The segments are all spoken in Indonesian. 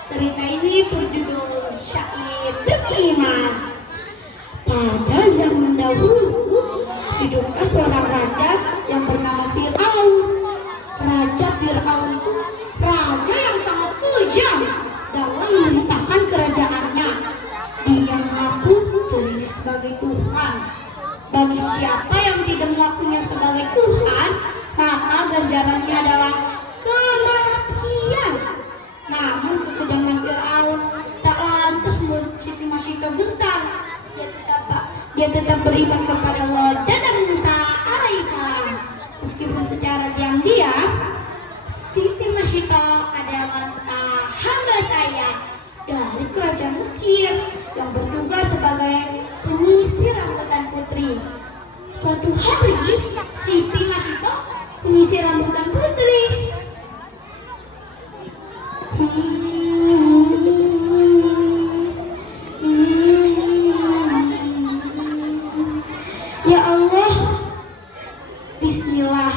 Cerita ini berjudul Syair Demi Iman. Pada zaman dahulu, hiduplah seorang raja yang bernama Fir'aun. Raja Fir'aun itu raja yang sangat kejam dalam memerintahkan kerajaannya. Dia mengaku dirinya sebagai Tuhan. Bagi siapa yang tidak mengakunya sebagai Tuhan, maka ganjarannya adalah kematian. Namun kekejaman Fir'aun tak lantas membuat Siti Masito gentar. Dia tetap beriman kepada Allah dan Musa alaihissalam. Meskipun secara diam-diam, Siti Masito adalah hamba saya dari kerajaan Mesir yang bertugas sebagai penyisir rambutan putri. Suatu hari, Siti Masito menyisir rambutan putri. Ya Allah, Bismillah.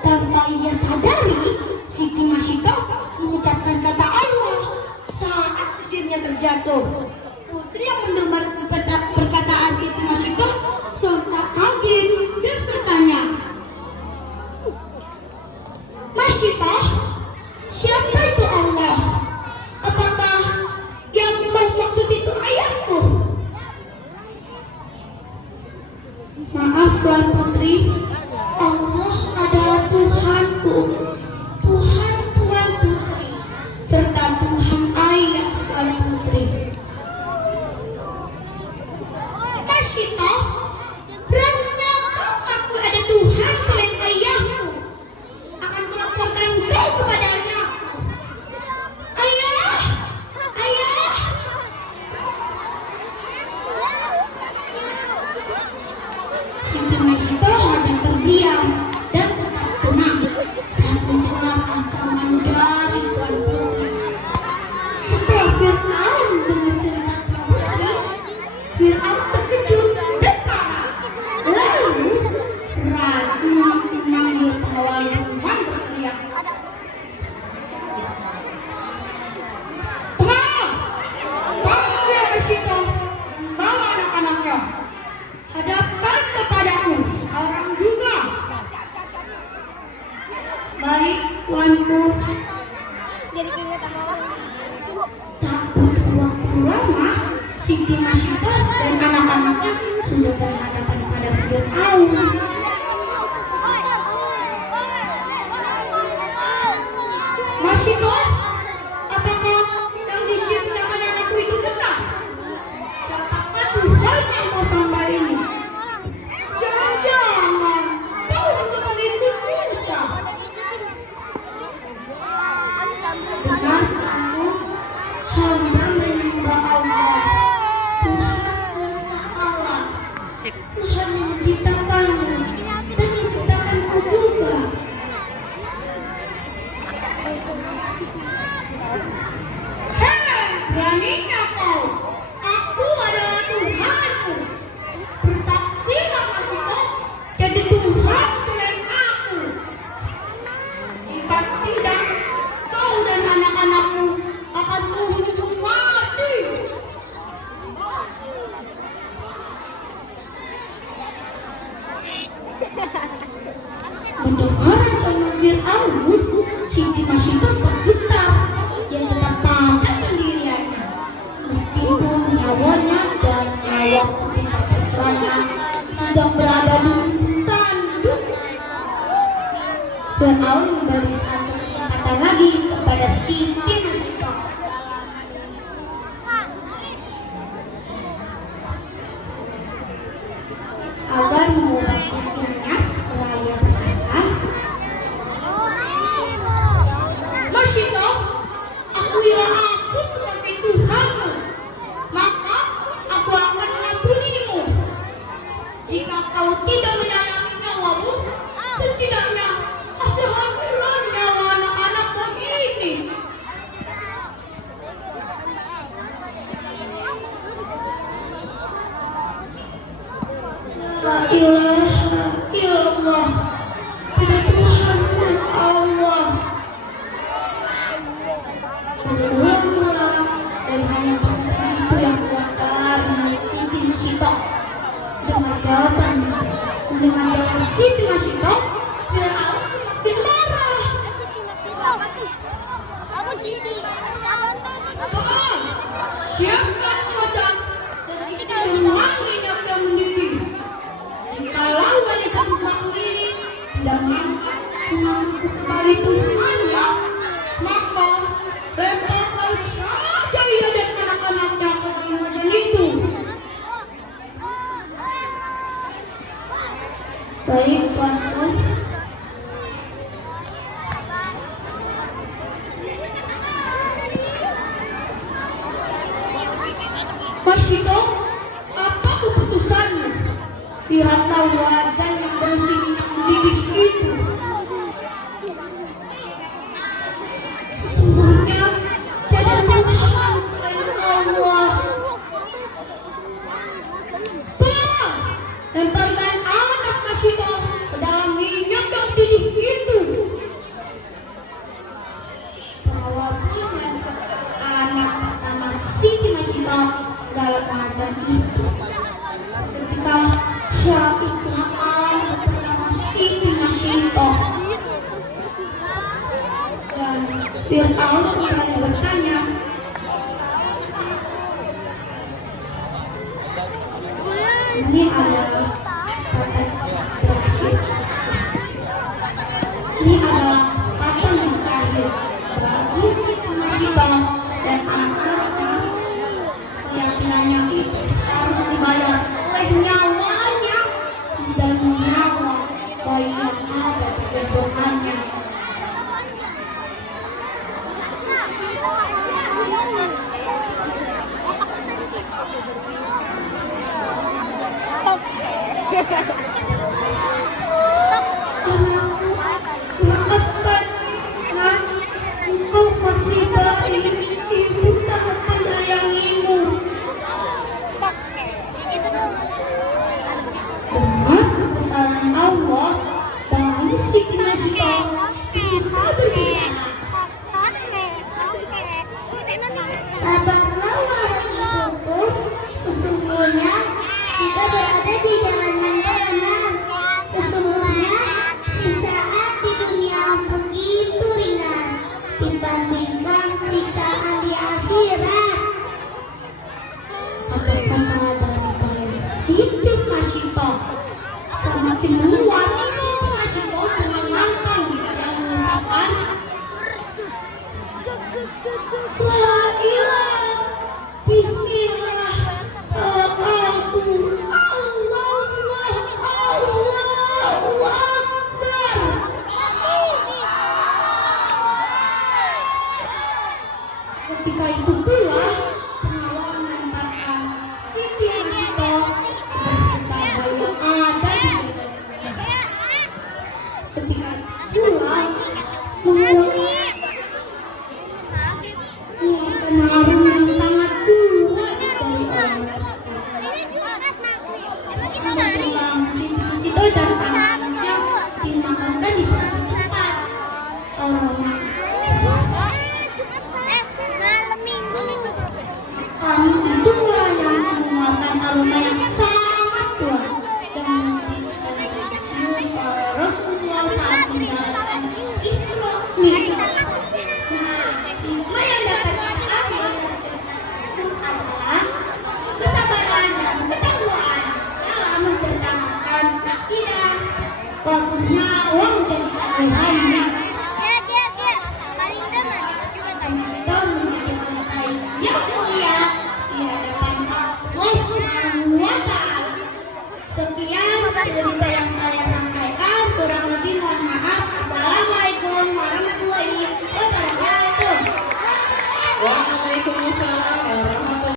Tanpa ia sadari, Siti Masito mengucapkan kata Allah saat sisirnya terjatuh. Putri yang mendengar perkataan Siti Masito sontak kaget dan bertanya, "Masito, siapa itu Allah? Apakah yang kau maksud itu ayahku?" "Maaf Tuan Putri, Allah adalah Tuhanku, Tuhan Tuan Putri, serta Tuhan ayah Tuan Putri." "Masito, beraninya kau mengaku ada Tuhan selain ayahku? Akan kulaporkan kau kepada anakku." "Ayah, ayah!" Siti Masito hanya terdiam dan tetap tenang saat mendengar ancaman dari Tuan Putri. Setelah Fir'aun mendengar cerita Tuan Putri, Fir'aun terkejut dan marah. Lalu raja memanggil pengawal rumah berteriak, "Pengawal, panggil Masito dan bawa anak-anaknya. Hadapkan kepadaku sekarang juga." "Baik, tuanku." Tak butuh waktu lama, Siti Masito dan anak-anaknya sudah berhadapan pada Fir'aun. "Masito, apakah yang diciptakan anakku itu benar? Siapakah Tuhan yang kau sembah ini? Jangan-jangan kau juga pengikut Musa?" "Benar, kamu hamba menyembah Allah, Tuhan semesta alam, Tuhan yang menciptakanmu dan menciptakanku juga." "Hei, beraninya kau! Aku adalah Tuhanmu. Bersaksilah Masito, jadi Tuhan selain aku. Jika tidak, kau dan anak-anakmu akan kuhukum mati." Mendengar ancaman Fir'aun, Siti Masito tergetar. Dia tetap pada pendiriannya, meskipun nyawanya dan nyawa ketiga putranya sedang berada di ujung tanduk. Fir'aun memberi satu kesempatan lagi kepada Siti Masito. Agar mengubah pikirannya, seraya berkata, "Masito, akuilah aku sebagai Tuhanmu, maka aku akan mengampunimu. Jika kau tidak menyayangi nyawamu, setidaknya kasihilah nyawa anak-anakmu ini." berulang-ulang dan hanya itu yang keluar dengan Siti Masito. Dengan jawaban Siti Masito, Firaun semakin marah. Siapkan macan dan isi dengan minyak yang mendidih. Jikalau wanita pembantu ini tidak mengangkat mengaku sekali Tuhannya, maka lemparkan saja ia dan anak-anaknya ke macan itu. Baik, tuanku. Masito, apa keputusanmu? Lihatlah wajan yang berisi mendidih itu. Sesungguhnya tiada Tuhan selain Allah. Pulang, lemparkan anak Masito ke dalam minyak yang mendidih itu. Pengawal pun melemparkan anak pertama Siti Masito dalam wajan itu. Seketika syaiklah anak pertama Siti Masito. Dan Firaun kembali bertanya, ini adalah kesempatan terakhir. Ini adalah kesempatan yang terakhir bagi Siti Masito dan anak-anaknya. Keyakinannya itu harus dibayar oleh nyawanya dan nyawa bayi yang ada di gendongannya. Anakku, maafkan, Nak. Engkau masih bayi. Ibu sangat menyayangimu. Dengan kebesaran Allah, bayi Siti Masito bisa berbicara. Sabarlah wahai ibuku, sesungguhnya kita berada di jalan yang benar. Sesungguhnya siksaan di dunia begitu ringan dibandingkan siksaan di akhirat. Kata-kata dari Siti Masito semakin menguat. Siti Masito dengan lantang yang mengucapkan, La ilah, Bismillah, Allahu Akbar. Ketika itu